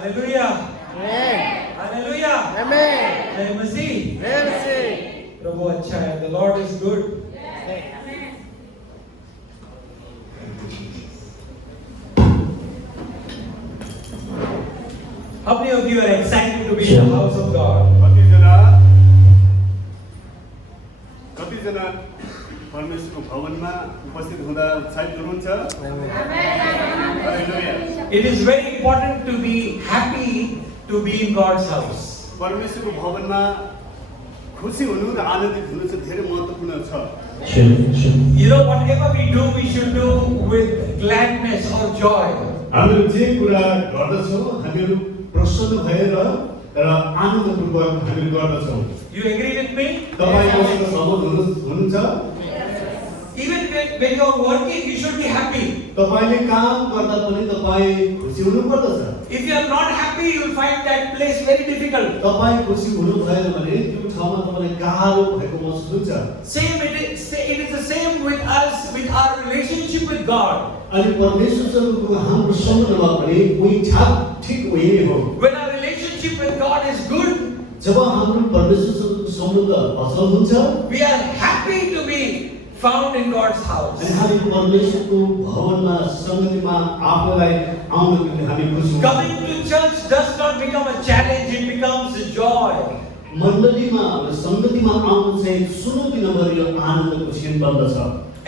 Hallelujah. Amen. Hallelujah. Amen. Jai Masih. Mercy. Prabhu अच्छा है. The Lord is good. How many of you are excited to be in the house of God? कतिजना परमेश्वरको भवनमा उपस्थित हुँदा उत्साहित हुनुहुन्छ? हालेलुया। It is very important to be happy to be in God's house. परमेश्वरको भवनमा खुसी हुनु र आनन्दित हुनु चाहिँ धेरै महत्त्वपूर्ण छ। You know, whatever we do, we should do with gladness or joy. हामीले जे कुरा गर्दछौँ हामीहरू प्रसन्न भएर र आनन्दपूर्वक हामी गर्दछौँ। You agree with me? तपाईँ मसँग सहमत हुनुहुन्छ? Even when you are working, you should be happy. तपाईले काम गर्दा पनि तपाईँ खुसी हुनु पर्दछ। If you are not happy, you will find that place very difficult. तपाईँ खुसी हुनु भएन भने त्यो ठाउँमा तपाईलाई गाह्रो भएको महसुस हुन्छ। It is the same with us, with our relationship with God. अनि परमेश्वरसँगको हाम्रो सम्बन्धमा पनि उही ठिक उही नै हो। When our relationship with God is good, जब हाम्रो परमेश्वरसँगको सम्बन्ध असल हुन्छ, we are happy to be found in God's house. अनि हामी परमेश्वरको भवनमा सङ्गतिमा आफूलाई आउनको निम्ति हामी खुसी हुन्छौँ। Coming to church does not become a challenge, it becomes a joy. मण्डलीमा र सङ्गतिमा आउनु चाहिँ चुनौती नभएर यो आनन्दको क्षण बन्दछ।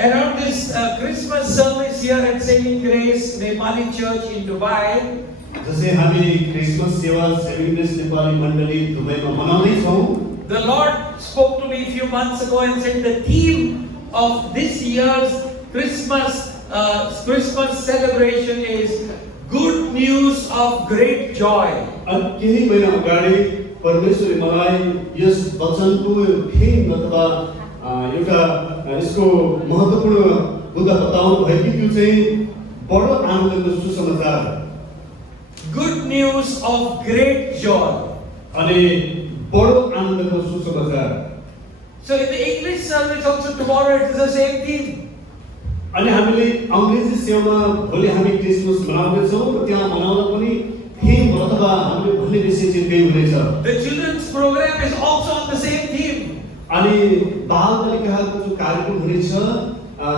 Around this Christmas service here at Saving Grace Nepali Church in Dubai, जसै हामी क्रिसमस सेवा सेभिङ ग्रेस नेपाली मण्डली दुबईमा मनाउँदै छौँ। the Lord spoke to me a few months ago and said the theme of this year's Christmas celebration is good news of great joy. अनि केही महिना अगाडि परमेश्वरले मलाई यस वचनको थीम अथवा एउटा यसको महत्त्वपूर्ण बुँदा बताउनु भयो कि त्यो चाहिँ बडो आनन्दको सुसमाचार। Good news of great joy. अनि बडो आनन्दको सुसमाचार। So in the English service also tomorrow it is the same theme. अनि हामीले अङ्ग्रेजी सेवामा भोलि हामी क्रिसमस मनाउँदै छौँ र त्यहाँ मनाउँदा पनि थीम अथवा हामीले भन्ने विषय चाहिँ त्यही हुनेछ। The children's program is also on the same theme. अनि बाल बालिकाहरूको जो कार्यक्रम हुनेछ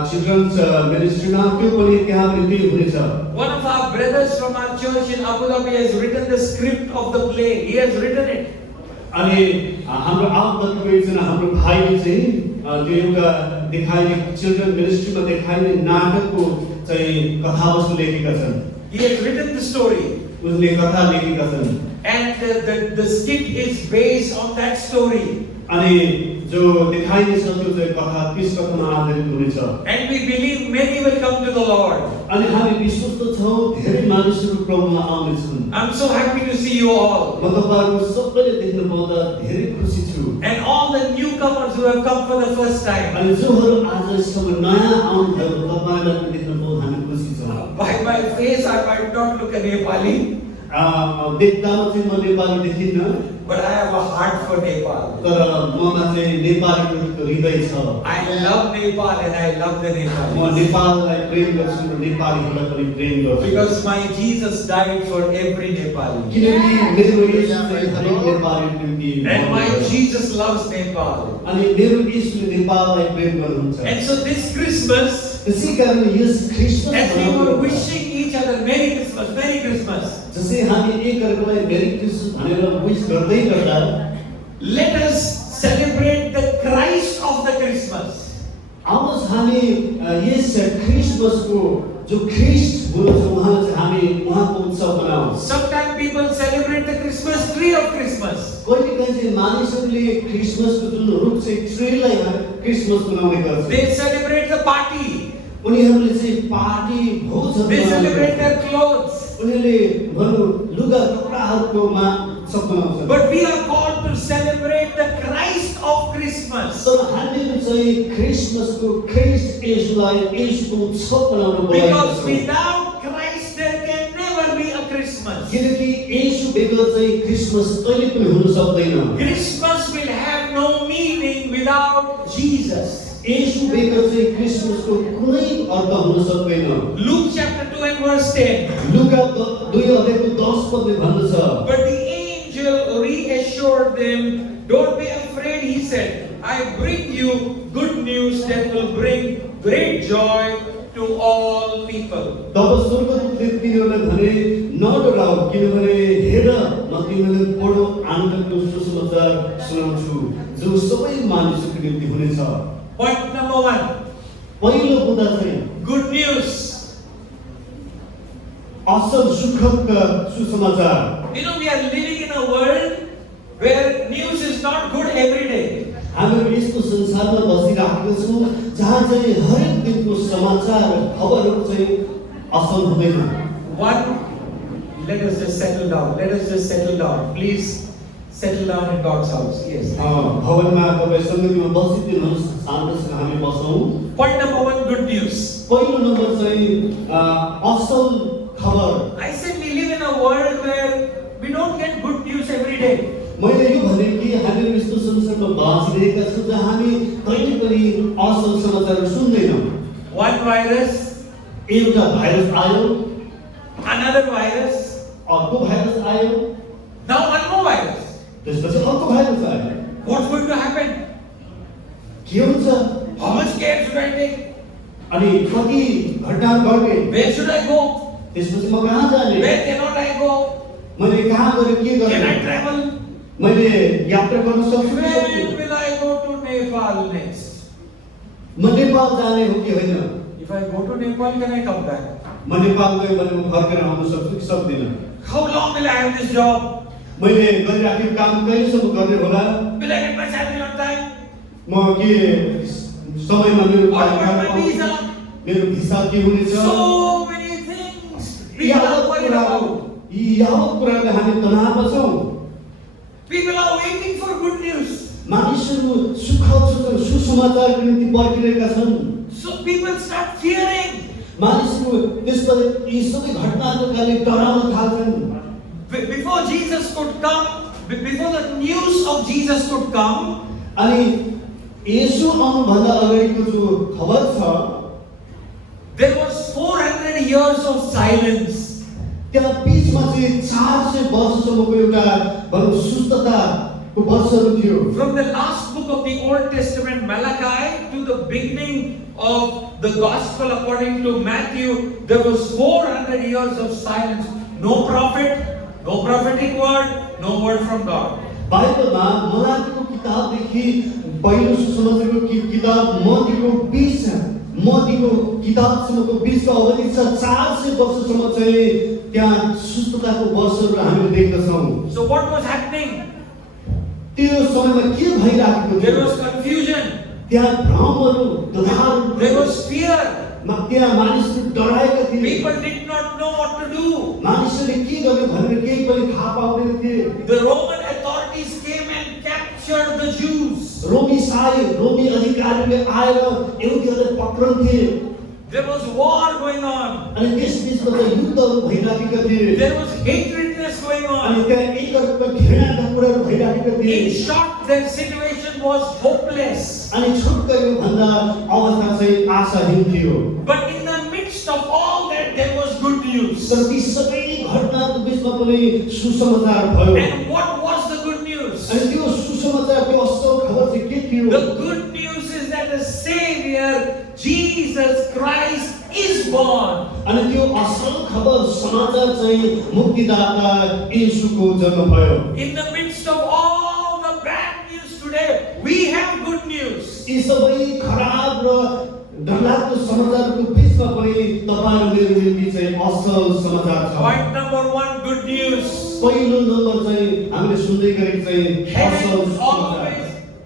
चिल्ड्रन्स मिनिस्ट्रीमा त्यो पनि त्यहाँ पनि त्यही हुनेछ। One of our brothers from our church in Abu Dhabi has written the script of the play. He has written it. अनि हाम्रो आफन्तको एकजना हाम्रो भाइले चाहिँ त्यो एउटा देखाइने चिल्ड्रन मिनिस्ट्रीमा देखाइने नाटकको चाहिँ कथावस्तु लेखेका छन्। He has written the story. उसले कथा लेखेका छन्। And the skit is based on that story. अनि जो देखाइने छ त्यो चाहिँ कथा त्यस कथामा आधारित हुनेछ। And we believe many will come to the Lord. अनि हामी विश्वस्त छौँ धेरै मानिसहरू प्रभुमा आउनेछन्। I'm so happy to see you all. म तपाईहरु सबैले देख्न पाउँदा धेरै खुसी छु। And all the newcomers who have come for the first time. अनि जोहरू आजसम्म नयाँ आउनुभयो तपाईलाई पनि देख्न पाउँदा हामी खुसी छौँ। By my face I might not look a Nepali. देख्दामा चाहिँ म नेपाली देखिन्न, but I have a heart for Nepal. तर ममा चाहिँ नेपालीको हृदय छ। I love Nepal and I love the म Nepalis. नेपाललाई प्रेम गर्छु र नेपालीहरूलाई पनि प्रेम गर्छु। Because my Jesus died for every Nepali. किनकि मेरो येशू चाहिँ हरेक नेपालीको निम्ति And my Jesus loves Nepal. अनि मेरो येशूले नेपाललाई प्रेम गर्नुहुन्छ। And so this Christmas, त्यसै कारण यस Christmas as we were wishing each other Merry Christmas, Merry Christmas, जसै हामी एक अर्कालाई मेरी क्रिसमस भनेर विश गर्दै गर्दा let us celebrate the Christ of the Christmas. आउनुहोस् हामी यस क्रिसमसको जो ख्रिस्ट हुनुहुन्छ उहाँलाई चाहिँ हामी उहाँको उत्सव मनाऊँ। Sometimes people celebrate the Christmas tree of Christmas. कहिलेकाहीँ चाहिँ मानिसहरूले क्रिसमसको जुन रुख चाहिँ ट्रीलाई क्रिसमस मनाउने गर्छ। They celebrate the party. उनीहरूले चाहिँ party भोजहरू They celebrate their clothes. उनीहरूले भनौँ लुगा कपडाहरूको उत्सव मनाउँछन्। But we are called to celebrate the Christ of Christmas. तर हामीले चाहिँ क्रिसमसको ख्रिस्ट येशूलाई येशूको उत्सव मनाउन बोलाएको Because छौँ। without Christ there can never be a Christmas. किनकि येशू बेगर चाहिँ क्रिसमस कहिले पनि हुन सक्दैन। Christmas will have no meaning without Jesus. येशू बेगर चाहिँ क्रिसमसको कुनै अर्थ हुन सक्दैन। Luke chapter 2 and verse 10. लुका 2 अध्यायको 10 पदले भन्दछ, But the angel reassured them, don't be afraid, he said. I bring you good news that will bring great joy to all people. तब स्वर्गदूतले तिनीहरूलाई भने, नडराऊ, किनभने हेर म तिमीहरूलाई बडो आनन्दको सुसमाचार सुनाउँछु जो सबै मानिसको निम्ति हुनेछ। Point number 1. पहिलो कुरा चाहिँ Good news. असल सुखद सुसमाचार। You know, we are living in a world where news is not good every day. हामीहरू यस्तो संसारमा बसिरहेका छौँ जहाँ चाहिँ हरेक दिनको समाचार खबरहरू चाहिँ असल हुँदैन। One, let us just settle down. Let us just settle down. Please settle down in God's house. Yes. भवनमा तपाईँ सङ्गतिमा बसिदिनुहोस्, शान्तसँग हामी बसौँ। Point number 1, good news. पहिलो नम्बर चाहिँ असल खबर। I said we live in a world where we don't get good news every day. मैले यो भने कि हामीहरू यस्तो संसारमा बाँचिरहेका छौँ जहाँ हामी कहिले पनि असल समाचारहरू सुन्दैनौँ। One virus, एउटा भाइरस आयो, another virus, अर्को भाइरस आयो, now one more virus. त्यसपछि अर्को भाइरस आयो। What's going to happen? के हुन्छ? How much care should I take? अनि कति घटनाहरू घटे? Where should I go? त्यसपछि म कहाँ जाने? Where cannot I go? मैले कहाँ गएर के Can I गर्ने? travel? मैले यात्रा गर्न सक्छु कि When सक्दिनँ? will I go to Nepal next? म नेपाल जाने हो कि होइन? If I go to Nepal, can I come back? म नेपाल गएँ भने म फर्केर आउन सक्छु कि सक्दिनँ? How long will I have this job? मैले गरिराखेको काम कहिलेसम्म गर्ने होला? Will I get my salary on time? म के समयमा मेरो What about कार्यक्रम my visa? मेरो भिसा के हुनेछ? So many things people are यावत worried about. कुराले हामी तनावमा छौँ। People are waiting for good news. मानिसहरू सुखद सुसमाचारको निम्ति पर्खिरहेका छन्। So people start fearing. मानिसहरू त्यसपछि यी सबै घटनाहरूको कारणले डराउन थाल्छन्। Before Jesus could come, before the news of Jesus could come, अनि येशू आउनुभन्दा अगाडिको जो खबर छ, there was 400 years of silence. त्यहाँ बिचमा चाहिँ 400 वर्षसम्मको एउटा भनौँ सुस्तताको वर्षहरू थियो। From the last book of the Old Testament, Malachi, to the beginning of the Gospel according to Matthew, there was 400 years of silence. No prophet, no prophetic word, no word from God. बाइबलमा मलाकीको किताबदेखि पहिलो सुसमाचारको किताब मत्तीको किताबसम्मको बिचको अवधि छ। 400 वर्षसम्म चाहिँ त्यहाँ सुस्तताको वर्षहरू हामीले देख्दछौँ। So what was happening? त्यो समयमा के भइरहेको There थियो? was confusion. त्यहाँ भ्रमहरू, दगारहरू, There was fear. त्यहाँ मानिसहरू डराएका थिए। People did not know what to do. मानिसहरूले के गर्ने भनेर केही पनि थाहा पाउँदैन थिए। The Roman authorities came and captured the Jews. रोमी अधिकारीले आएर यहुदीहरूलाई पक्रन्थे। There was war going on. अनि त्यसबिचमा चाहिँ युद्धहरू भइरहेका थिए। There was hatredness going अनि on. त्यहाँ एकअर्काका घृणाका कुराहरू भइरहेका थिए। In short, their situation was hopeless. अनि छोटकरी भन्दा अवस्था चाहिँ आशाहीन थियो। But in the midst of all that, there was good news. तर ती सबै घटनाको बिचमा पनि सुसमाचार भयो। And what was the good news? अनि त्यो सुसमाचार, त्यो असल खबर चाहिँ के थियो? The good news is that the Savior, Jesus Christ, is born. अनि त्यो असल खबर समाचार चाहिँ मुक्तिदाता येशूको जन्म भयो। In the midst of all the bad news today, we have good news. यी सबै खराब र डरलाग्दो समाचारको बिचमा पनि तपाईँ र मेरो निम्ति चाहिँ असल समाचार छ। Point number 1, good news. पहिलो नम्बर चाहिँ हामीले सुन्दै गरेको चाहिँ असल समाचार।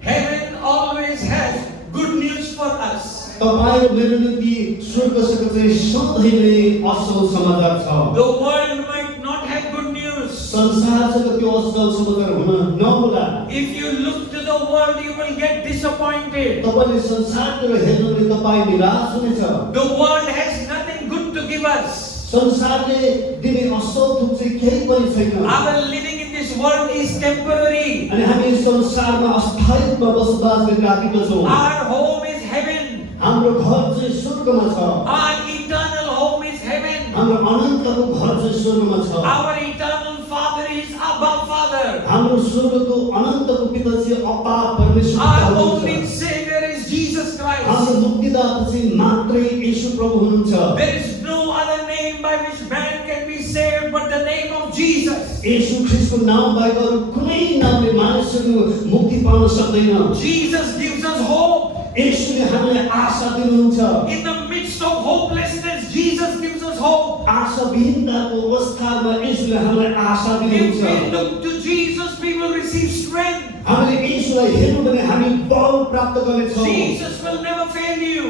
Heaven always has good news for us. तपाईँ र मेरो निम्ति स्वर्गसँग चाहिँ सधैँ नै असल समाचार छ। The world might not have good news. संसारसँग त्यो असल समाचार हुन नहोला। If you look to the world, you will get disappointed. तपाईले संसारतिर हेर्नु भने तपाईँ निराश हुनेछ। The world has nothing good to give us. संसारले दिने असल थोक चाहिँ केही पनि छैन। Our living in this world is temporary. अनि हामी संसारमा अस्थायी रूपमा बसोबास गरिराखेका छौँ। Our home is heaven. हाम्रो घर चाहिँ स्वर्गमा छ Our eternal home is heaven. हाम्रो अनन्तको घर चाहिँ स्वर्गमा छ Our eternal Father is above Father. हाम्रो स्वर्गको अनन्तको पिता चाहिँ अब्बा परमेश्वर Our हुनुहुन्छ only Savior is Jesus Christ. हाम्रो मुक्तिदाता चाहिँ मात्रै येशू प्रभु हुनुहुन्छ There is no other name by which man can be saved but the name of Jesus. येशू ख्रीष्टको नाम बाहेक अरू कुनै नामले मानिसहरू मुक्ति पाउन सक्दैन Jesus gives us hope. येशूले हामीलाई आशा दिनुहुन्छ In the midst of hopelessness, Jesus gives us hope. आशाविहीनताको अवस्थामा येशूले हामीलाई आशा If we दिनुहुन्छ look to Jesus, we will receive strength. हामीले येशूलाई हेर्नु भने हामी बल प्राप्त गर्नेछौँ Jesus will never fail you.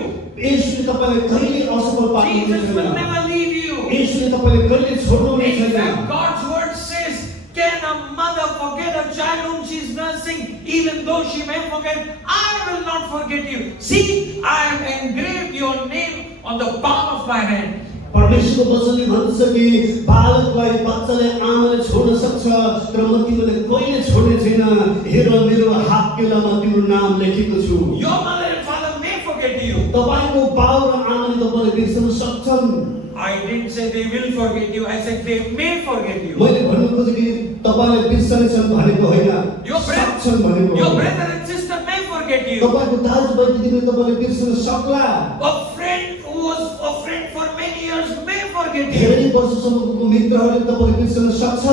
येशूले तपाईँलाई कहिले असफल पार्नु Jesus will हुँदैन never leave you. येशूले तपाईँलाई कहिले छोड्नु हुने In छैन fact, God's word says, can a mother forget a child whom she is nursing, even though she may forget? I will not forget you. See, I have engraved your name on the palm of my hand. परमेश्वरको वचनले भन्छ कि बालकलाई बच्चाले आमाले छोड्न सक्छ तर म तिमीलाई कहिले छोड्ने छैन हेर मेरो हात केलामा तिम्रो नाम लेखेको छु Your mother and father may forget you. तपाईको बाउ र आमाले तपाईलाई बिर्सन सक्छन् I didn't say they will forget you. I said they may forget you. मैले भन्नु खोजेँ कि तपाईले बिर्सनेछन् भनेको होइन Your सक्छन् भनेको your हो brother and sister may forget you. तपाईको दाजुभाइ दिदीले तपाईले बिर्सन सक्ला A friend who was a friend for many years may forget you. धेरै वर्षसम्मको मित्रहरूले तपाईले बिर्सन सक्छ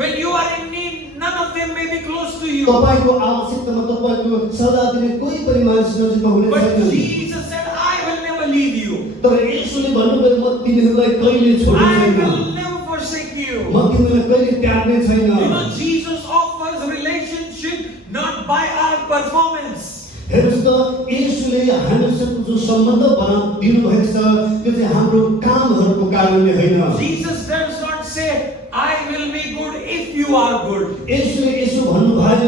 When you are in need, none of them may be close to you. तपाईको आवश्यकतामा तपाईको सल्लाह दिने कोही पनि मानिस नजिकमा हुने But छैन Jesus said, I will never leave you. तर येशूले भन्नुभयो म तिमीहरूलाई कहिले छोड्ने I छैन will never forsake you. म तिमीलाई कहिले त्याग्ने छैन You know, Jesus offers relationship not by our performance. हेर्नुस् त येशूले हामीसँग जो सम्बन्ध दिनु भएको छ त्यो चाहिँ हाम्रो कामहरूको कारणले होइन Jesus does not say, I will be good if you are good. येशूले यसो भन्नु भएन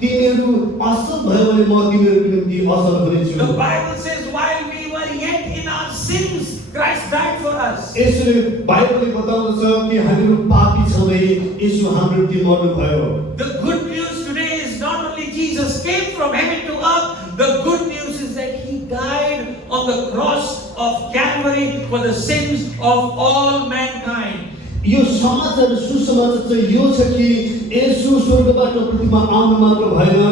तिमीहरू असल भयो भने म तिमीहरूको निम्ति असल हुनेछु The Bible says, while we were yet in our sins, Christ died for us. यसोले बाइबलले बताउँदछ कि हामीहरू पापी छँदै येशू हाम्रो निम्ति मर्नु भयो The good news today is not only Jesus came from heaven to earth, the good news is that He died on the cross of Calvary for the sins of all mankind. यो समाचार सुसमाचार चाहिँ यो छ कि येशू स्वर्गबाट पृथ्वीमा आउनु मात्र भएन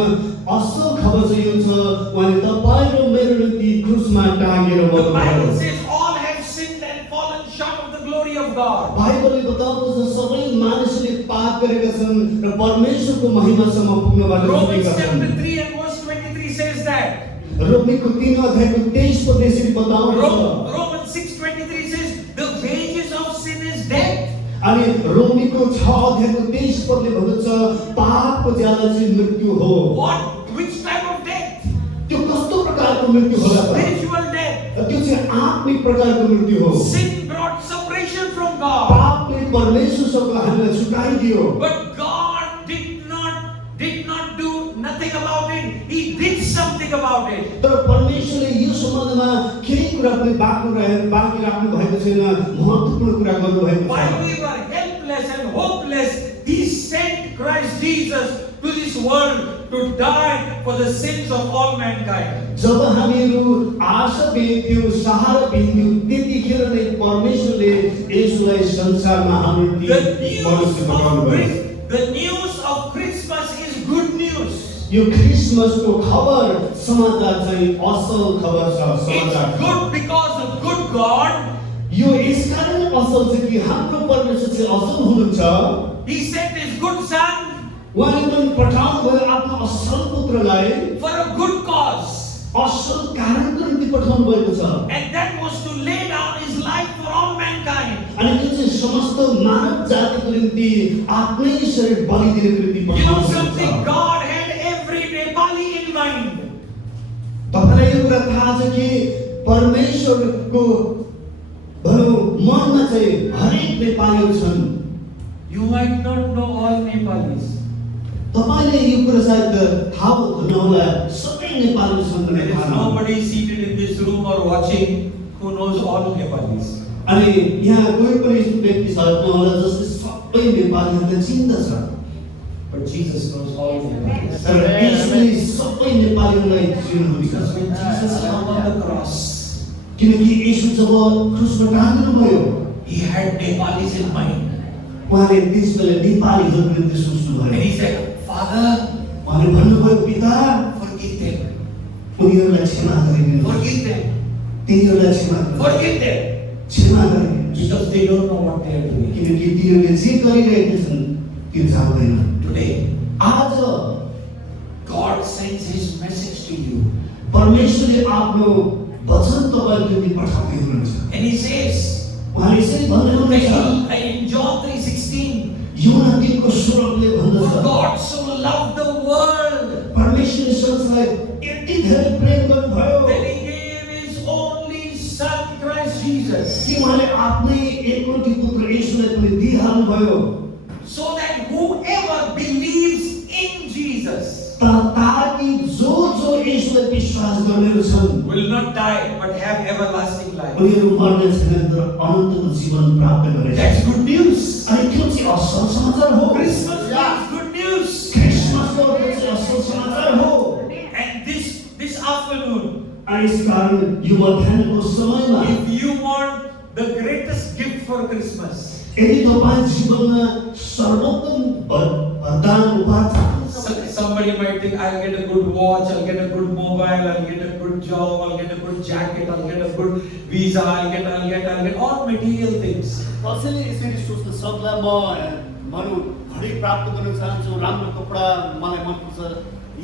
असल खबर चाहिँ यो छ उहाँले तपाईँ र मेरो निम्ति क्रुसमा टाँगेर The मर्नु Bible भयो says all have sinned and fallen short of the glory of God. बाइबलले बताउँदछ सबै मानिसले पाप गरेका छन् र परमेश्वरको महिमासम्म पुग्नबाट Romans चुकेका chapter छन् 3 and verse 23 says that. रोमीको 3 अध्यायको 23 पद यसरी बताउँदछ Romans 6:23 says the wages of sin is death. अनि रोमीको 6 अध्यायको 23 पदले भन्दछ पापको ज्याला चाहिँ मृत्यु हो Which type of death? त्यो कस्तो प्रकारको मृत्यु होला त Spiritual death. त्यो चाहिँ आत्मिक प्रकारको मृत्यु हो Sin brought separation from God. पापले परमेश्वरसँग हामीलाई छुटाइदियो But God did not do nothing about it. He did something about it. तर परमेश्वरले यो सम्बन्धमा केही कुरा पनि बाँकी राख्नु भएको छैन महत्त्वपूर्ण कुरा गर्नु भएको While छ we were helpless and hopeless, He sent Christ Jesus to this world to die for the sins of all mankind. जब हामीहरू आशाविहीन थियौँ सहाराविहीन थियौँ त्यतिखेर नै परमेश्वरले यसलाई संसारमा हाम्रो निम्ति मनुष्य बनाउनु भयो The news of Christmas is good news. यो क्रिसमसको खबर समाचार चाहिँ असल खबर छ It's समाचार good because the good God, यो यसकारण असल छ कि हाम्रो परमेश्वर चाहिँ असल हुनुहुन्छ He sent His good Son उहाँले पनि पठाउनु भयो आफ्नो असल पुत्रलाई for a good cause. असल कारणको निम्ति पठाउनु भएको छ And that was to lay down His life for all mankind. अनि त्यो चाहिँ समस्त मानव जातिको निम्ति आफ्नै शरीर बलि दिनको निम्ति You know पठाउनु something? भएको छ God had every Nepali in mind. तपाईलाई यो कुरा थाहा छ कि परमेश्वरको भनौँ मनमा चाहिँ हरेक नेपालीहरू छन् You might not know all Nepalis. तपाईले यो कुरा सायद थाहा हुँदैन होला सबै नेपाली छन् There भनेर is थाहा नहुन्छ। nobody seated in this room or watching who knows all Nepalis. अनि यहाँ कोही पनि यस्तो व्यक्ति छ होला जसले सबै नेपालीहरूलाई चिन्दछ But but Jesus knows all the Nepalese. तर यसले सबै नेपालीहरूलाई चिन्नुहुन्छ Because when Jesus hung on the cross, किनकि येशू जब क्रुसमा टाँगिनु भयो he had Nepalis in mind. उहाँले त्यसबेला नेपालीहरूको निम्ति सोच्नु And भयो he said, Father, उहाँले भन्नुभयो पिता forgive them. उनीहरूलाई क्षमा गरिदिनु Forgive them. तिनीहरूलाई क्षमा गरिदिनु Forgive them. क्षमा गरिदिनु Because they don't know what they are doing. किनकि तिनीहरूले जे गरिरहेका छन् त्यो जान्दैन Today, आज God sends His message to you. परमेश्वरले आफ्नो वचन तपाईँको निम्ति पठाउँदै हुनुहुन्छ And He says, उहाँले यसरी भन्दै हुनुहुन्छ in John 3:16, योना 3 को 16 ले for भन्दछ God so loved the world परमेश्वरले संसारलाई यति धेरै प्रेम गर्नुभयो that He gave His only Son, Christ Jesus, कि उहाँले आफ्नै एकलौटी पुत्र येशूलाई पनि दिइहाल्नुभयो so that whoever believes in Jesus ताकि जो येशूलाई विश्वास गर्नेहरू छन् will not die but have everlasting life. उनीहरू मर्ने छैनन् तर अनन्तको जीवन प्राप्त गरेका That's छन् good news. अनि त्यो चाहिँ असल समाचार हो Christmas means good news. क्रिसमसको त्यो चाहिँ असल समाचार हो And this afternoon, अनि यस कारण यो मध्याह्नको समयमा if you want the greatest gift for Christmas, यदि तपाईँ जीवनमा सर्वोत्तम वरदान उपहार चाहनुहुन्छ somebody might think, I'll get a good watch, I'll get a good mobile, I'll get a good job, I'll get a good jacket, I'll get a good visa, I'll get all material things. कसैले यसरी सोच्न सक्ला म भनौँ घडी प्राप्त गर्न चाहन्छु राम्रो कपडा मलाई मनपर्छ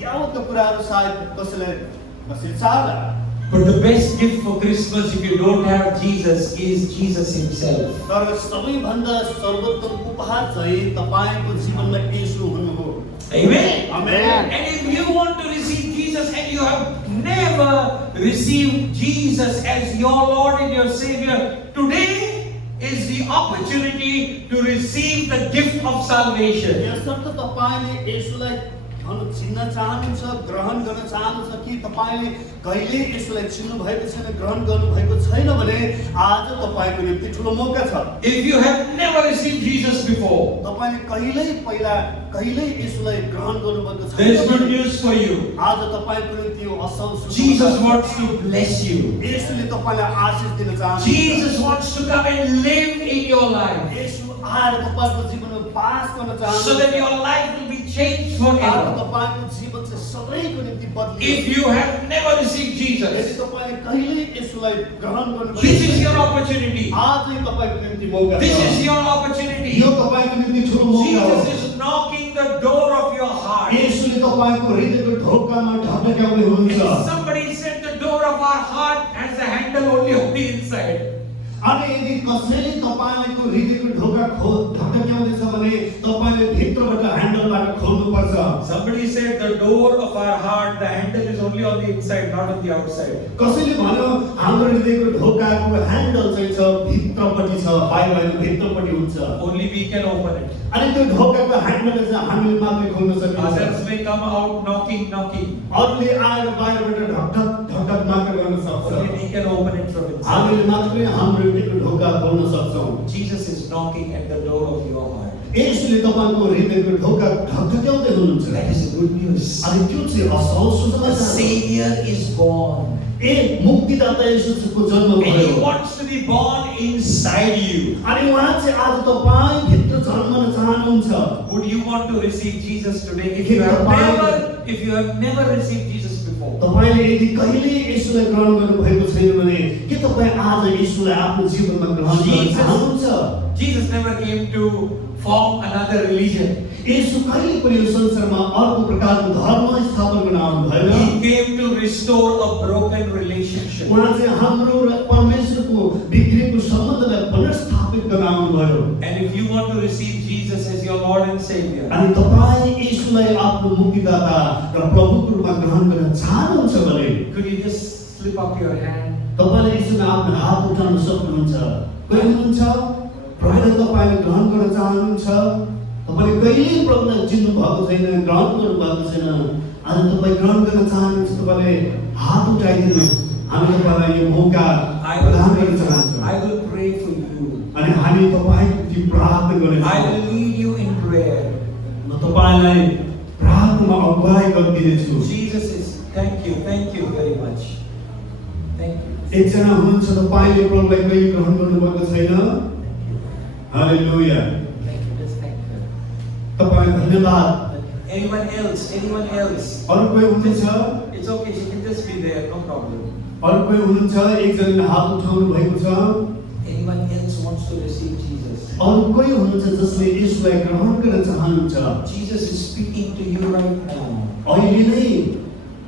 यावतका कुराहरू सायद कसैले चाहला But the best gift for Christmas, if you don't have Jesus, is Jesus Himself. तर सबैभन्दा सर्वोत्तम उपहार चाहिँ तपाईँको जीवनमा येशू हुनु हो Amen. Amen And if you want to receive Jesus and you have never received Jesus as your Lord and your Savior, today is the opportunity to receive the gift of salvation. यसर्थ तपाईँले येशूलाई भनौँ चिन्न चाहनुहुन्छ ग्रहण गर्न चाहनुहुन्छ कि तपाईँले कहिले यसलाई चिन्नु भएको छैन ग्रहण गर्नु भएको छैन भने आज तपाईँको निम्ति ठुलो मौका छ If you have never received Jesus before, तपाईँले कहिल्यै यसलाई ग्रहण गर्नुभएको छैन there is good news for you. आज तपाईँको निम्ति यो असल सुसमाचार Jesus wants to bless you. येशूले तपाईँलाई आशीष दिन चाहनुहुन्छ Jesus wants to come and live in your life येशू आएर तपाईँको जीवनमा वास गर्न चाहनुहुन्छ so that your life will be changed आज forever. तपाईँको जीवन चाहिँ सधैँको निम्ति बदलिन्छ If you have never received यदि Jesus, तपाईँले कहिल्यै यसलाई ग्रहण गर्नुभएको this is छैन, your opportunity. आजै तपाईँको निम्ति मौका This छ is your opportunity. यो तपाईँको निम्ति ठुलो मौका हो Jesus is knocking the door of your heart. येशूले तपाईँको हृदयको ढोकामा ढकढक्याउँदै हुनुहुन्छ Somebody said the door of our heart has a handle only on the inside. अनि यदि कसैले तपाईँको हृदयको ढोका ढकढक्याउँदैछ भने तपाईँले भित्रबाट ह्यान्डलबाट खोल्नुपर्छ Somebody said the door of our heart, the handle is only on the inside, not on the outside. कसैले भन्यो हाम्रो हृदयको ढोकाको ह्यान्डल चाहिँ छ भित्रपट्टि छ बाहिर होइन भित्रपट्टि हुन्छ Only we can open it. अनि त्यो ढोकाको ह्यान्डल चाहिँ हामीले मात्रै खोल्न सकिन्छ Others may come out knocking. अरूले आएर बाहिरबाट ढकढक मात्र गर्न सक्छ Only we can open it from inside. हामीले मात्रै हाम्रो हृदयको ढोका खोल्न सक्छौँ Jesus is knocking at the door of your heart. येशूले तपाईँको हृदयको ढोका ढकढक्याउँदै हुनुहुन्छ That is the good news. अनि त्यो चाहिँ असल The सुसमाचार हो। Savior is born. ए मुक्तिदाता येशूको जन्म And He भयो wants to be born inside you. अनि उहाँ चाहिँ आज तपाईँ भित्र जन्मन चाहनुहुन्छ Would you want to receive Jesus today if you have never received Jesus before? तपाईँले यदि कहिले येशूलाई ग्रहण गर्नुभएको छैन भने के तपाईँ आज येशूलाई आफ्नो जीवनमा ग्रहण गर्न चाहनुहुन्छ Jesus never came to form another religion. येशू कहिले पनि यो संसारमा अर्को प्रकारको धर्म स्थापना गर्न आउनु भएन He came to restore a broken relationship. उहाँ चाहिँ हाम्रो र परमेश्वरको बिग्रेको सम्बन्धलाई पुनर्स्थापित गर्न आउनु भयो And if you want to receive Jesus as your Lord and Savior, अनि तपाईँ येशूलाई आफ्नो मुक्तिदाता र प्रभुको रूपमा ग्रहण गर्न चाहनुहुन्छ भने could you just slip up your hand? तपाईले यसमा आफ्नो हात उठाउन सक्नुहुन्छ कोही हुनुहुन्छ प्रभुले तपाईले ग्रहण गर्न चाहनुहुन्छ तपाईले कहिल्यै प्रभुलाई चिन्नु भएको छैन ग्रहण गर्नु भएको छैन आज तपाई ग्रहण गर्न चाहनुहुन्छ तपाईले हात उठाइदिनु हामी तपाईलाई यो मौका प्रदान गर्न चाहन्छौँ I will pray for you. अनि हामी तपाईको निम्ति प्रार्थना I गर्नेछौँ will lead you in prayer. म तपाईलाई प्रार्थनामा अगुवाई गरिदिनेछु। Jesus is, thank you very much. Thank you. एकजना हुनुहुन्छ तपाईले प्रभुलाई कहिले ग्रहण गर्नुभएको छैन। हालेलुया। Thank you. Just thank you. तपाईलाई धन्यवाद। Anyone else? अरु कोही हुनुहुन्छ? It's okay, she can just be there, no problem. अरु कोही हुनुहुन्छ? एकजनाले हात उठाउनु भएको छ। Anyone else wants to receive Jesus? अरु कोही हुनुहुन्छ जसले यसलाई ग्रहण गर्न चाहनुहुन्छ? Jesus is speaking to you right now. अहिले नै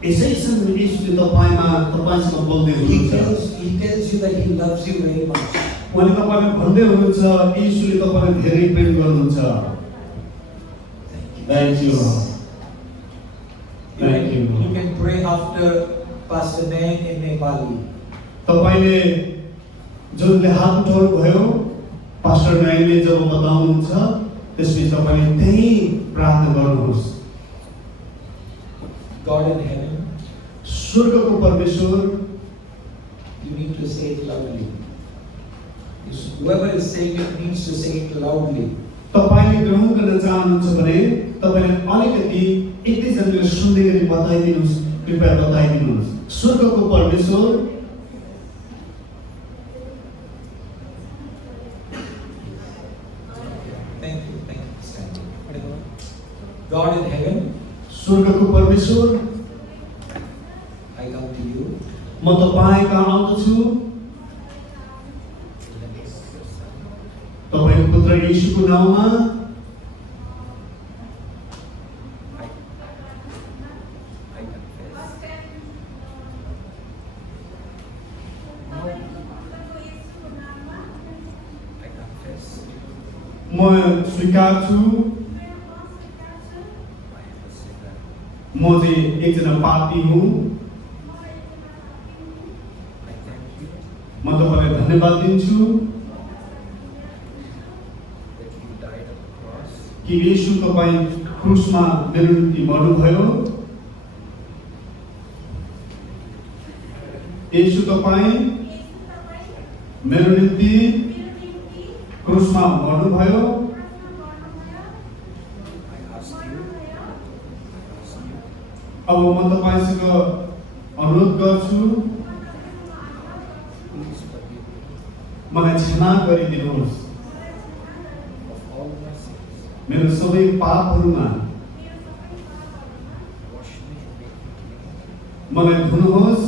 यसै समय यसले तपाईसँग बोल्दै He हुनुहुन्छ। tells you that he loves you very much. उहाँले तपाईलाई भन्दै हुनुहुन्छ येशूले तपाईलाई धेरै प्रेम गर्नुहुन्छ। Thank you. Thank you. You can pray after Pastor Nain in Nepali. तपाईले जसले हात उठाउनु भयो पास्टर नाइले जब बताउनुहुन्छ त्यसपछि तपाईले त्यही प्रार्थना गर्नुहोस्। God in heaven, स्वर्गको परमेश्वर, you need to say it loudly. Whoever is saying it needs to say it loudly. तपाईले ग्रहण गर्न चाहनुहुन्छ भने तपाईले अलिकति एक दुईजनाले सुन्दै गरी बताइदिनुहोस्। कृपया बताइदिनुहोस्। स्वर्गको परमेश्वर, Thank you. Stand. God in heaven, स्वर्गको परमेश्वर, I come to you. म तपाईकहाँ आउँदछु तपाईको पुत्र येशूको नाममा। I confess. I confess. म स्वीकार्छु म चाहिँ एकजना पापी हुँ। I thank you म तपाईलाई धन्यवाद दिन्छु that you died on the cross. कि येशू तपाईं क्रुसमा मेरो निम्ति मर्नुभयो। येशू तपाईं मेरो निम्ति क्रुसमा मर्नुभयो। I ask you. अब म तपाईसँग अनुरोध गर्छु Please forgive me मलाई क्षमा गरिदिनुहोस्। of all my sins. मेरो सबै पापहरूमा Wash me and make me clean मलाई धुनुहोस्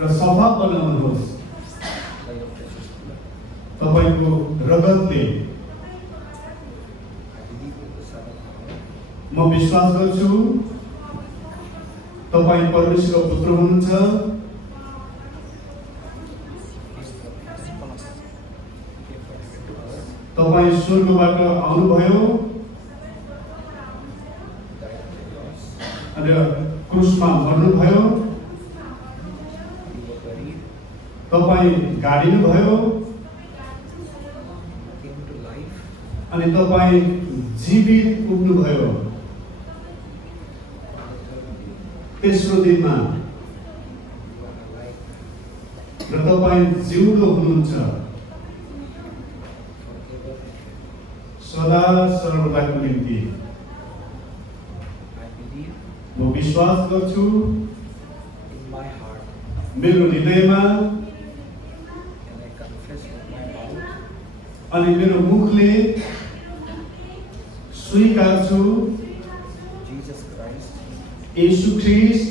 र सफा बनाउनुहोस्। by your precious blood. तपाईको रगतले I believe in the Son of God, म विश्वास गर्छु तपाई परमेश्वरको पुत्र हुनुहुन्छ। तपाई स्वर्गबाट आउनुभयो अनि क्रुसमा मर्नुभयो। तपाई गाडिनुभयो अनि तपाई जीवित उठ्नुभयो। तेस्रो दिनमा र तपाई जिउँदो हुनुहुन्छ सदा सर्वदाको निम्ति। म विश्वास गर्छु मेरो हृदयमा अनि मेरो मुखले स्वीकार्छु येशू ख्रीष्ट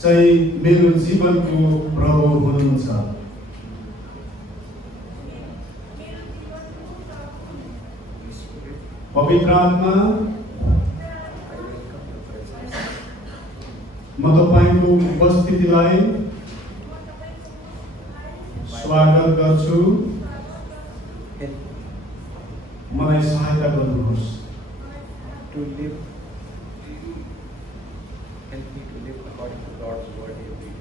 चाहिँ मेरो जीवनको प्रभु हुनुहुन्छ। पवित्र आत्मा म तपाईको उपस्थितिलाई स्वागत गर्छु। मलाई सहायता गर्नुहोस्। to live, help me to live according to God's word every day.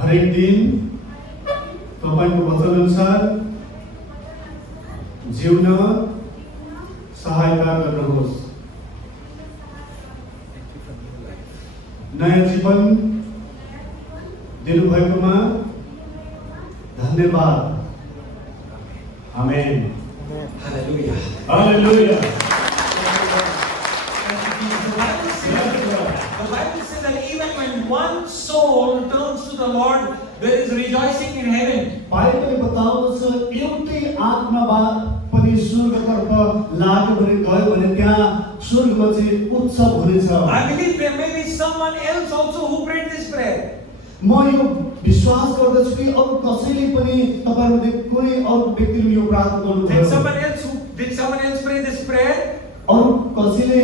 हरेक दिन तपाईको वचन अनुसार जिउन सहायता गर्नुहोस्। Thank you for new life. नयाँ जीवन दिनुभएकोमा धन्यवाद। आमेन। Amen. Hallelujah. Hallelujah. The Bible says that even when one soul turns to the Lord, there is rejoicing in heaven. बाइबलले बताउँछ एउटै आत्माबाट पनि स्वर्गतर्फ लाग्यो भने गयो भने त्यहाँ स्वर्गमा चाहिँ उत्सव हुनेछ। I believe there may be someone else also who prayed this prayer. म यो विश्वास गर्दछु कि अरु कसैले पनि तपाईहरुले कुनै अरु व्यक्तिले यो प्रार्थना गर्नुभयो। Did someone else pray this prayer? अरु कसैले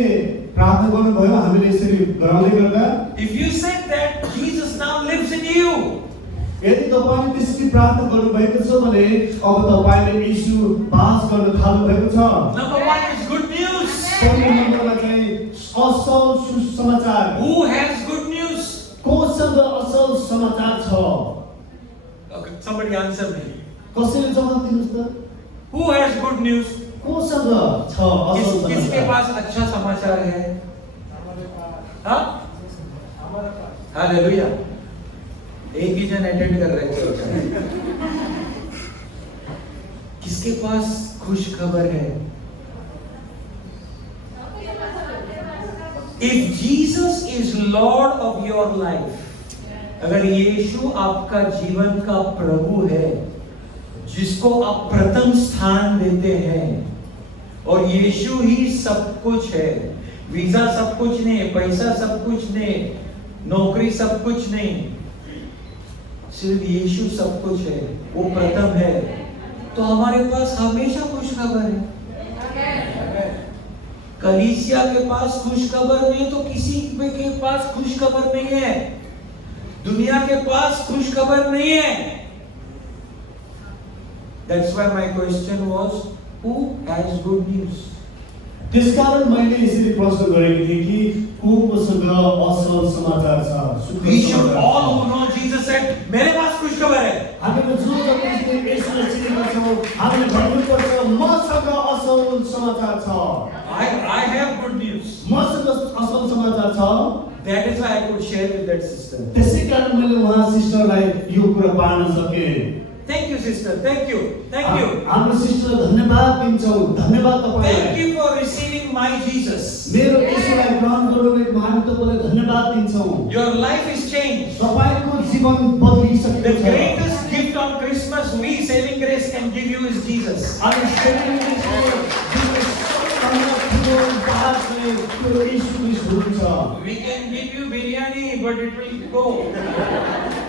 प्रार्थना गर्नुभयो हामीले यसरी गराउँदै गर्दा? If you said that Jesus now lives in you, यदि तपाईले त्यसरी प्रार्थना गर्नुभएको छ भने अब तपाईले यीशु वास गर्न थाल्नु भएको छ। number one is good news. पहिलो नम्बरमा चाहिँ असल सुसमाचार। Who has good news? कोसँग असल समाचार छ? Okay, somebody answer me. कसैले जवाफ दिनुस् त? Who has good news? कोसँग छ असल किसके समाचार? पास अच्छा समाचार है? हाँ? हालेलुया। एक ही जन अटेंड कर रहे थे। किसके पास खुश खबर है? If Jesus is Lord of your life, अगर यीशु आपका जीवन का प्रभु है, जिसको आप प्रथम स्थान देते हैं, और यीशु ही सब कुछ है, वीजा सब कुछ नहीं, पैसा सब कुछ नहीं, नौकरी सब कुछ नहीं, सिर्फ यीशु सब कुछ है, वो प्रथम है, तो हमारे पास हमेशा खुश खबर है। कलीसिया के पास खुश खबर नहीं तो किसी के पास खुश खबर नहीं है, दुनिया के पास खुश खबर नहीं है। That's why my question was, who has good news? त्यसकारण मैले यसरी प्रश्न गरेको थिएँ कि कोसँग असल समाचार छ? We should all who know Jesus said, मेरे पास खुश खबर है। हामीले जो जतिले यसलाई चिनेका छौँ, हामीले भन्नुपर्छ मसँग असल समाचार छ। I have good news. मसँग असल समाचार छ। That is why I could share with that sister. त्यसै कारण मैले उहाँ सिस्टरलाई यो कुरा बाँड्न सकेँ। Thank you, sister. Thank you. Thank you. हाम्रो सिस्टरलाई धन्यवाद दिन्छौँ। धन्यवाद Thank तपाईलाई। you for receiving my Jesus. मेरो यसलाई ग्रहण गर्नुभएको हामी तपाईँलाई धन्यवाद दिन्छौँ। Your life is changed. तपाईको जीवन बदलिसकेको The छ। greatest gift on Christmas we Saving Grace can give you is Jesus. अनि सेभिङ ग्रेसको सबभन्दा ठुलो उपहार चाहिँ त्यो यीशु ख्रीष्ट हुनुहुन्छ। We can give you biryani, but it will go.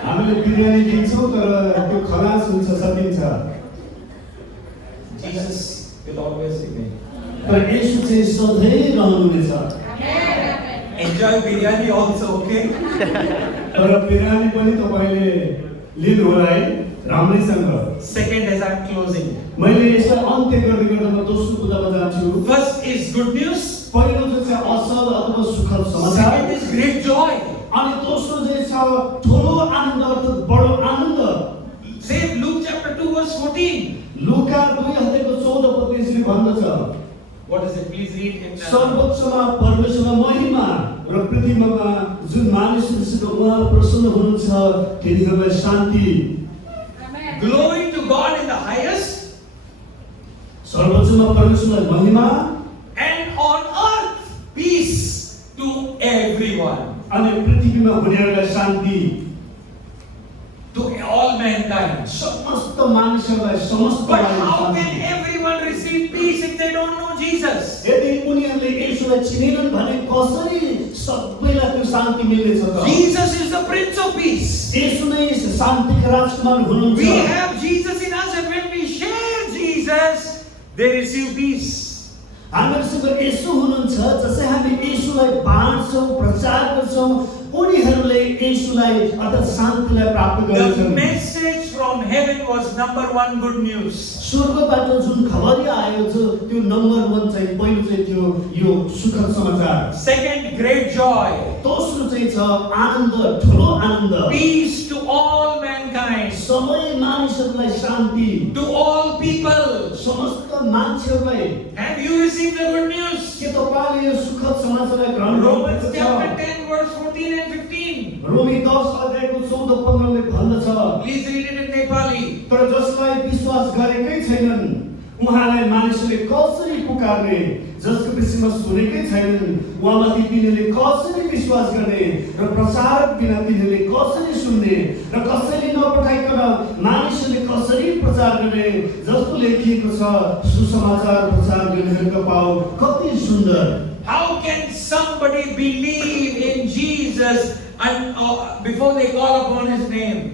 हामीले बिरयानी दिन्छौँ तर त्यो खलास हुन्छ सकिन्छ। Jesus will always remain. तर यीशु चाहिँ सधैँ रहनुहुनेछ। Enjoy biryani also, okay? तर बिरयानी पनि तपाईले लिनु होला है राम्रैसँग। Second, as I'm closing. मैले यसलाई अन्त्य गर्दै गर्दा म दोस्रो कुरामा जान्छु। First is good news. पहिलो चाहिँ असल अथवा सुखद समाचार। Second is great joy. अनि दोस्रो चाहिँ छ ठुलो आनन्द अर्थात् बडो आनन्द। Same Luke chapter 2 verse 14. लुका 2:14 पद यसरी भन्दछ। What is it? Please read in सर्वोच्चमा परमेश्वरमा महिमा र पृथ्वीमा जुन मानिसहरूसित उहाँ प्रसन्न हुनुहुन्छ तिनीहरूलाई शान्ति। glory to God in the highest, सर्वोच्चमा परमेश्वरलाई महिमा and on earth peace to everyone. अनि पृथ्वीमा हुनेहरूलाई शान्ति। To all mankind. समस्त मानिसहरूलाई समस्त But how मानिसहरूलाई can everyone receive peace if they don't know Jesus? यदि उनीहरूले येशूलाई चिनेनन् भने कसरी सबैलाई त्यो शान्ति मिल्नेछ त? Jesus is the Prince of Peace. येशू नै शान्तिका राजकुमार हुनुहुन्छ। We have Jesus in us, and when we share Jesus, they receive peace. हामीसँग येशू हुनुहुन्छ, जसै हामी येशूलाई बाँड्छौँ, प्रचार गर्छौँ, उनीहरूले येशूलाई अर्थात् शान्तिलाई प्राप्त The गर्छन्। message from heaven was number one good news. स्वर्गबाट जुन खबरी आयो त्यो नम्बर 1 चाहिँ पहिलो चाहिँ थियो यो सुखद समाचार। Second, great joy. दोस्रो चाहिँ छ आनन्द, ठुलो आनन्द। Peace to all mankind. सबै मानिसहरूलाई शान्ति। To all people. समस्त मान्छेहरूलाई। Have you received the good news? के तपाईँले यो सुखद समाचारलाई ग्रहण Romans गर्नुभएको chapter छ? 10 verse 14 and 15. रोमी 10:14-15 ले भन्दछ। Please read it in Nepali. तर जसलाई विश्वास गरेकै छैनन् उहाँलाई मानिसहरूले कसरी पुकार्ने, जसको विषयमा सुनेकै छैनन्, उहाँमाथि तिनीहरूले कसरी विश्वास गर्ने र प्रचारक बिना तिनीहरूले कसरी सुन्ने र कसैले नपठाइकन मानिसहरूले कसरी प्रचार गर्ने, जस्तो लेखिएको छ, सुसमाचार प्रचार गर्नेहरूको पाउ कति सुन्दर। How can somebody believe in Jesus and before they call upon his name?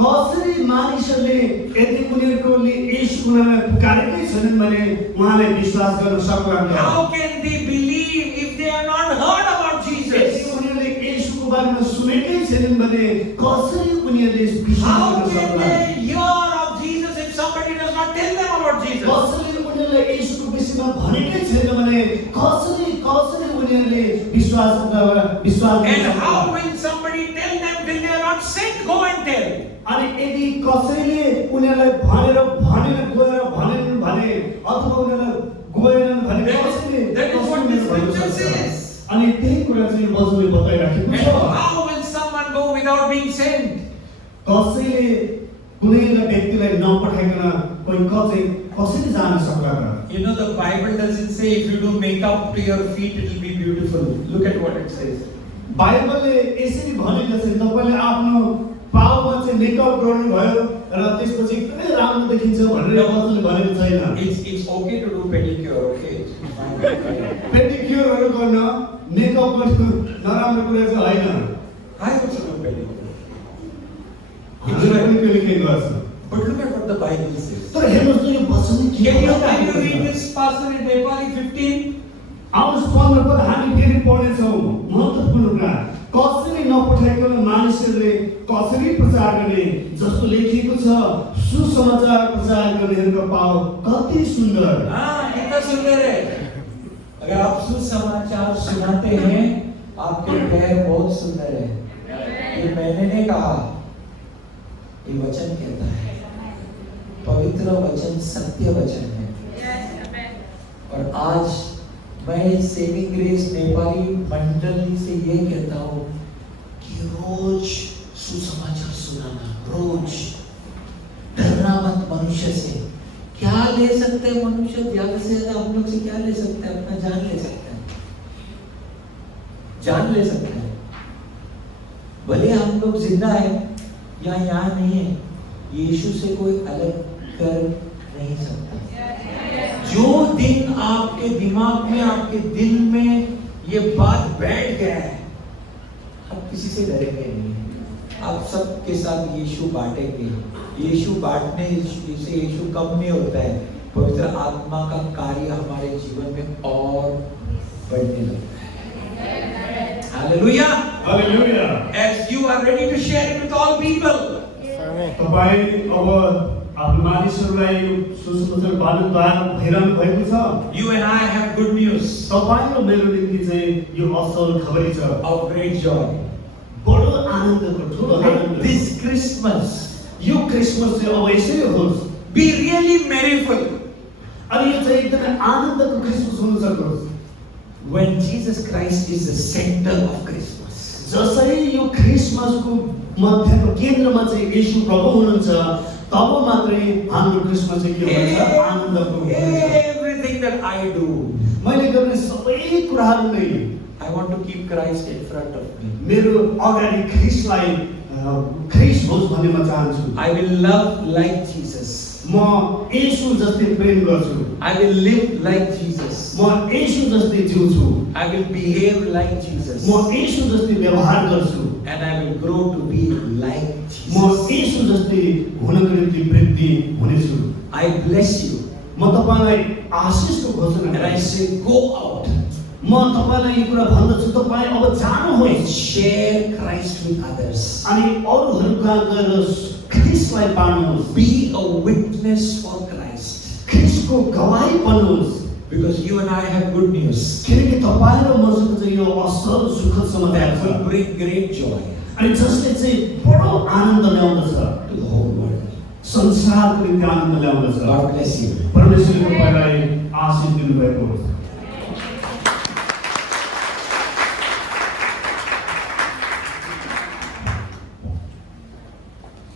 कसरी मानिसहरूले यदि उनीहरूले येशूको नाममा पुकारेकै छैनन् भने उहाँलाई विश्वास गर्न सक्लान् त? How can they believe if they have not heard about यदि Jesus? उनीहरूले येशूको बारेमा सुनेकै छैनन् भने कसरी उनीहरूले विश्वास How गर्न can सक्लान्? they hear of Jesus if somebody does not tell them about Jesus? कसरी उनीहरूलाई येशूको विषयमा भनेकै छैन भने कसरी उनीहरूले विश्वास गर्न And how सक्लान्? will somebody tell them till they are not sent? Go and tell. अनि यदि कसैले उनीहरूलाई भनेर गएर भनेनन् भने अथवा उनीहरूलाई गएनन् भने कसैले That is what this scripture says. अनि त्यही कुरा चाहिँ वचनले बताइराखेको And छ। how will someone go without being sent? कसैले कुनै व्यक्तिलाई नपठाइकन कोही कसरी जान सक्ला त? You know, the Bible doesn't say if you do makeup to your feet, it will be beautiful. Look at what it says. बाइबलले यसरी भनेको छ, तपाईले आफ्नो पाउमा चाहिँ मेकअप गर्नुभयो र त्यसपछि एकदमै राम्रो देखिन्छ भनेर वचनले भनेको छैन। It's okay to do pedicure, okay? It's fine. पेडिक्योरहरू गर्न, मेकअप गर्नु नराम्रो कुरा चाहिँ होइन। I also do pedicure. हामीले पनि कहिले के गर्छ। But look at what the Bible says. तर हेर्नुहोस् त यो वचनले के Can you बताएको read छ? this passage in Nepali 15? आउनुहोस् 15 पद हामी फेरि पढ्नेछौँ। महत्त्वपूर्ण कुरा, कसरी नपठाइकन मानिसहरूले कसरी प्रचार गर्ने, जस्तो लेखिएको छ, सुसमाचार प्रचार गर्नेहरूको पाउ कति सुन्दर। हाँ, कितना सुंदर है। अगर आप सुसमाचार सुनाते हैं, आपके पैर बहुत सुंदर है। ये मैंने नहीं कहा, ये वचन कहता है। पवित्र वचन सत्य वचन है। और आज मैं सेविंग ग्रेस नेपाली मंडली से ये कहता हूँ कि रोज सुसमाचार सुनाना, रोज डरना मत मनुष्य से। क्या ले सकते हैं मनुष्य? ज्यादा से ज्यादा हम लोग से क्या ले सकते हैं? अपना जान ले सकते हैं, जान ले सकते हैं। भले हम लोग जिंदा है या यहाँ नहीं है, यीशु से कोई अलग कर नहीं सकता। जो दिन आपके दिमाग में, आपके दिल में ये बात बैठ गया है, आप किसी से डरेंगे नहीं। आप सबके साथ यीशु बांटेंगे। यीशु बांटने से यीशु कम नहीं होता है, पवित्र आत्मा का कार्य हमारे जीवन में और बढ़ने लगता है। Hallelujah! Hallelujah. As you are ready to share it with all people, तपाईँ अब आफ्नो मानिसहरूलाई यो सुसमाचार बाँड्नद्वारा भइरहनु भएको छ। you and I have good news तपाईँ र मेरो निम्ति चाहिँ यो असल खबरी छ। of great joy. बडो आनन्दको ठुलो आनन्द। This Christmas, यो क्रिसमस चाहिँ अब यसै होस्। be really merryful. अनि यो चाहिँ एकदमै आनन्दको क्रिसमस हुन सकोस्। When Jesus Christ is the center of Christmas. जसरी यो क्रिसमसको मध्यको केन्द्रमा चाहिँ येशू प्रभु हुनुहुन्छ, तब मात्रै हाम्रो क्रिसमस चाहिँ के हुन्छ? आनन्दको हुन्छ। Everything that I do, मैले गर्ने सबै कुराहरू नै I want to keep Christ in front of me. मेरो अगाडि ख्रिस्टलाई ख्रिस्ट होस् भन्ने म चाहन्छु। I will love like Jesus. म येशू जस्तै प्रेम गर्छु। I will live like Jesus. म येशू जस्तै जिउँछु। I will behave like Jesus. म येशू जस्तै व्यवहार गर्छु। And I will grow to be like म Jesus. येशू जस्तै हुनको निम्ति वृद्धि हुनेछु। I bless you. म तपाईलाई आशीषको घोषणा And I गर्छु। say, go out म तपाईलाई यो कुरा भन्दछु, तपाई अब and जानुहोस् share Christ with others. अनि अरूहरूका गएर ख्रिस्टलाई बाँड्नुहोस्। Be a witness for Christ. ख्रिस्टको गवाही बन्नुहोस्। Because you and I have good news. किनकि तपाईँ र मसँग चाहिँ यो असल सुखद समाचार That will छ bring great joy अनि जसले चाहिँ बडो आनन्द ल्याउँदछ, to the whole world. संसारको निम्ति आनन्द ल्याउँदछ। God bless you. परमेश्वरले तपाईलाई आशीष दिनुभएको होस्।